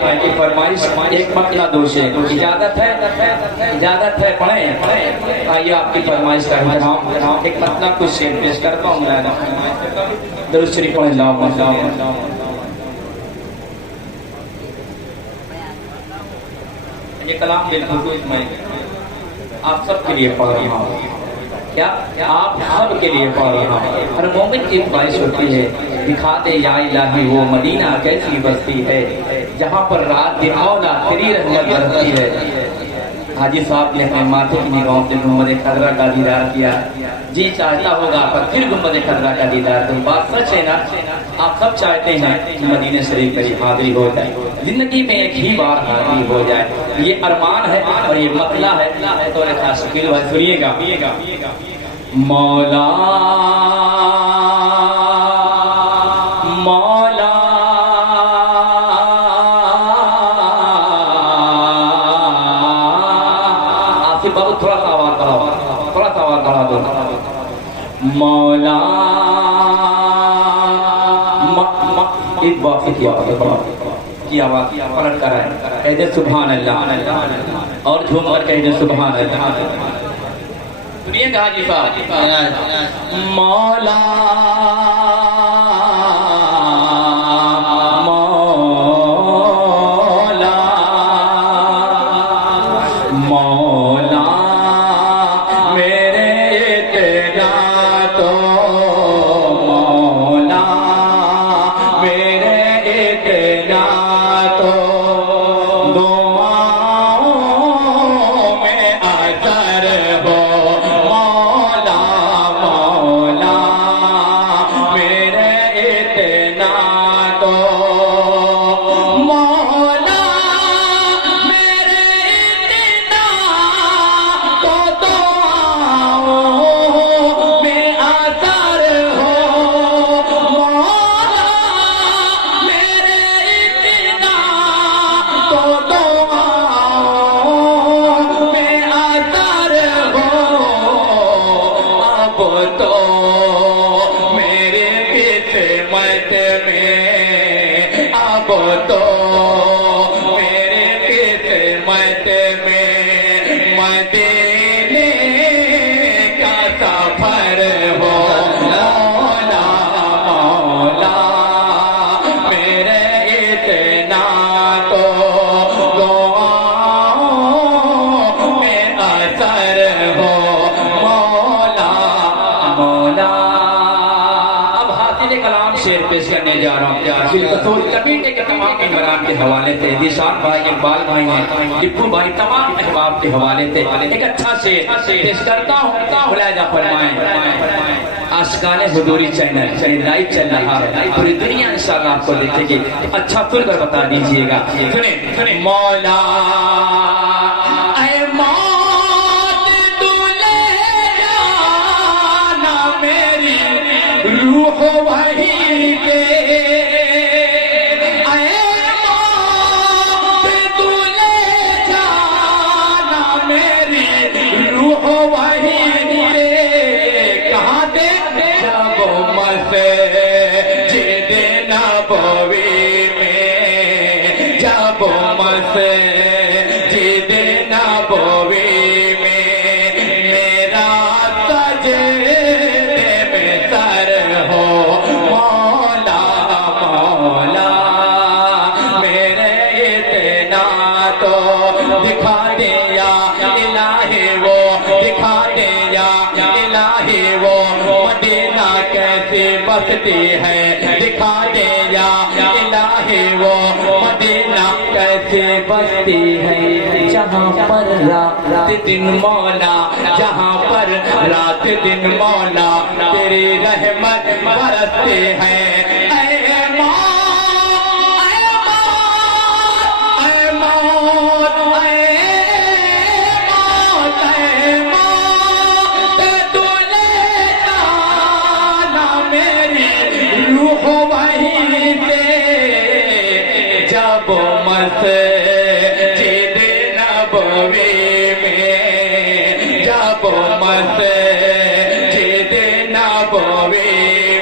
کی فرمائش ایک مطلع دو شعر اجازت ہے پڑھیں آئیے آپ کی فرمائش کا احترام ایک مطلع کچھ شعر پیش کرتا ہوں درود شریف پڑھیں یہ کلام بالخصوص میں آپ سب کے لیے پڑھ رہا ہوں کیا آپ سب کے لیے پڑھ رہا ہوں ہر مومن کی خواہش ہوتی ہے دکھا دے یا الہی وہ مدینہ کیسی بستی ہے جہاں پر رات دن مولا تیری رحمت برستی ہے حاجی صاحب نے اپنے ماتھے کی نگاہوں سے گنبد خضرا کا دیدار کیا جی چاہتا ہوگا پر پھر گنبد خضرا کا دیدار تو بات سچ ہے نا آپ سب چاہتے ہیں کہ مدینہ شریف کی حاضری ہو جائے زندگی میں ایک ہی بار حاضری ہو جائے یہ ارمان ہے اور یہ مطلع ہے تو خاص شکیل بھائی سنیے گا مولا مولا آپ سے بہت تھوڑا سا آواز بڑھا دو مولا ایک بار سے کی آواز پلٹ کر ہے کہہ دے سبحان اللہ اور جھوم کر کہہ دے سبحان اللہ سنیے گا حاجی صاحب مولا کمیٹے کے تمام ممبران کے حوالے سے دیشان بھائی اقبال بھائی ہیں ٹپو بھائی تمام احباب کے حوالے سے ایک اچھا شعر پیش کرتا ہوں ملاحظہ فرمائیں عاشقان حضوری چینل لائیو چل رہا ہے پوری دنیا انشاءاللہ آپ کو دیکھے گی اچھا سن کر بتا دیجئے گا سنیں مولا اے موت تو لے جانا میری روح وہی کے ہے دکھا دے یا الہی وہ مدینہ کیسے بستی ہے جہاں پر رات دن مولا جہاں پر رات دن مولا تیری رحمت برستے ہیں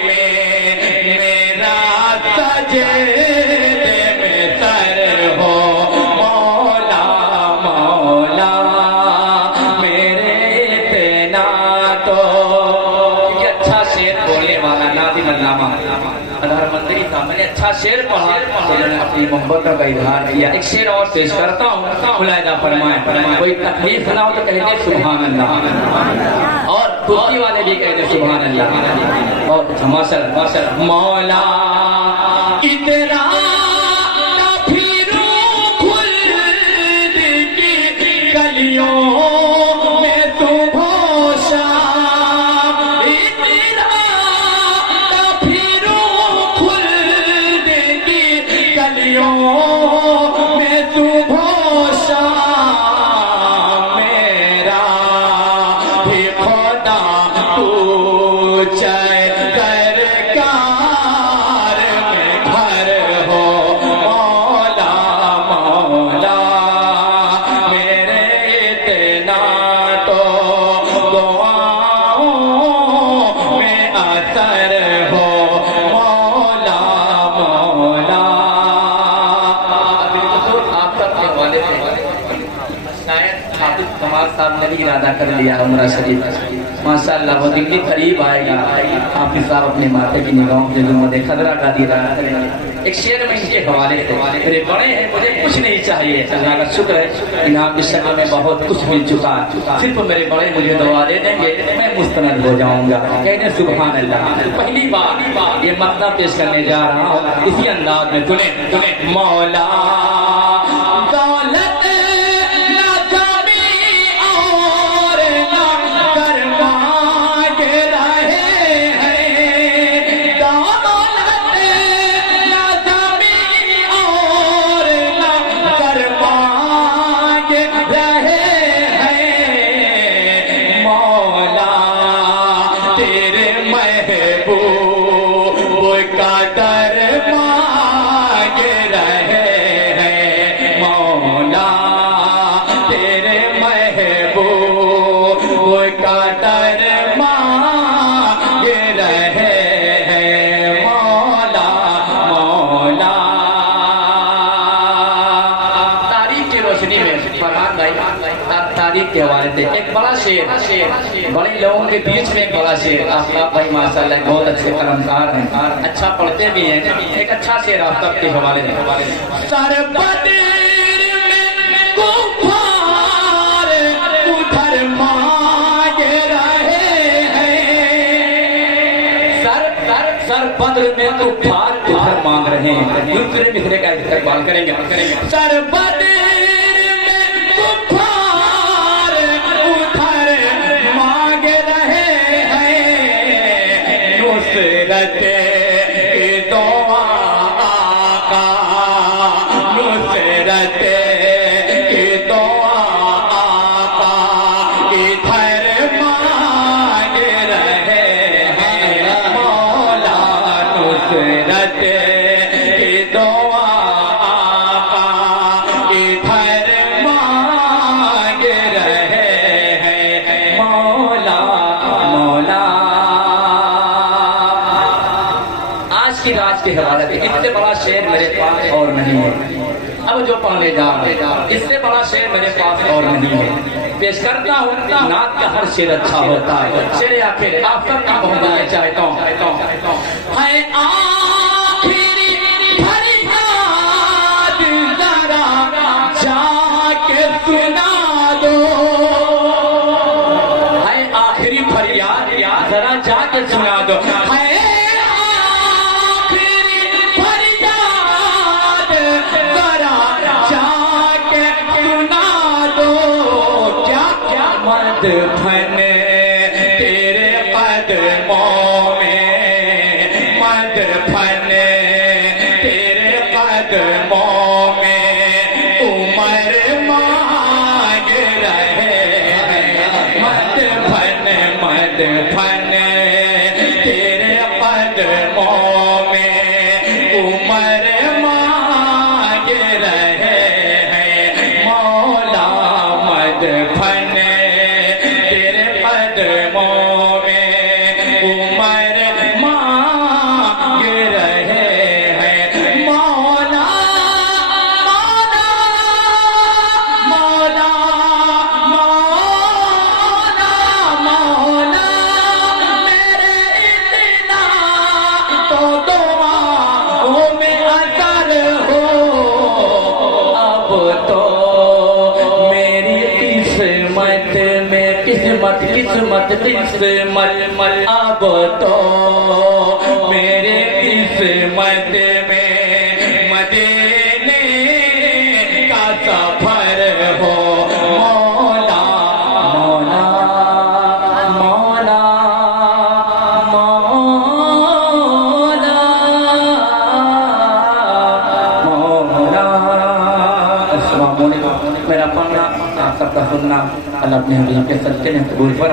میں میرا سجدے میں سر ہو میں نے اچھا شعر پڑھا تو میں نے اپنی محبتوں کا اظہار کیا. ایک شعر اور پیش کرتا ہوں, ملاحظہ فرمائیں. کوئی تکلیف نہ ہو تو کہتے سبحان اللہ, اور ترکی والے بھی کہتے سبحان اللہ. اور ماشاءاللہ. مولا اتنا ارادہ کر لیا عمرہ شریف. ماشاءاللہ وہ دن بھی قریب آئے گا. آپ صاحب اپنے ماتھے کی نگاہوں کے ذمہ خضرہ کا دیدہ کریں گے. ایک شعر میں ان کے حوالے سے, میرے بڑے ہیں مجھے کچھ نہیں چاہیے, اللہ کا شکر ہے انعام کی شکل میں بہت کچھ مل چکا, صرف میرے بڑے مجھے دعا دے دیں گے میں مستند ہو جاؤں گا. کہنے سبحان اللہ. پہلی بار یہ مقطع پیش کرنے جا رہا ہوں اسی انداز میں. سنیں. مولا دولت تاریخ کے حوالے سے ایک بڑا شعر, بڑے لوگوں کے بیچ میں ایک بڑا شعر. آفتاب بھائی ماشاءاللہ بہت اچھے قلمکار ہیں, اچھا پڑھتے بھی ہیں. ایک اچھا شعر آفتاب کے حوالے سے. سر بدر میں کفار ادھر مانگ رہے ہیں, سر بدر میں کفار ادھر مانگ رہے ہیں. دوسرے مصرے کا استقبال کریں گے. سر بدر کے حوالے سے. اس سے بڑا شعر میرے پاس اور نہیں ہے. اب جو پڑھنے جا رہے اس سے بڑا شعر میرے پاس اور نہیں ہے. پیش کرتا ہوں, نعت کا ہر شعر اچھا ہوتا ہے. شعر آخر آپ سب کا محبت چاہتا ہوں. ہے آخری فریاد ذرا جا کے سنا دو, ہے آخری فریاد ذرا جا کے سنا دو. مدفن تیرے قدموں میں, مدفن تیرے قدموں میں عمر مانگ رہے ہیں. مدفن مدفن تیرے قدموں میں عمر مانگ رہے ہیں. مولا مدفن قسمت قسمت اب تو میرے قسمت میں مدینے کا سفر ہو مولا مولا مولا مولا مولا۔ السلام علیکم۔ میرا پڑھنا آپ سب کا سننا اللہ اپنے حبیب کے صدقے میں قبول فرمائے۔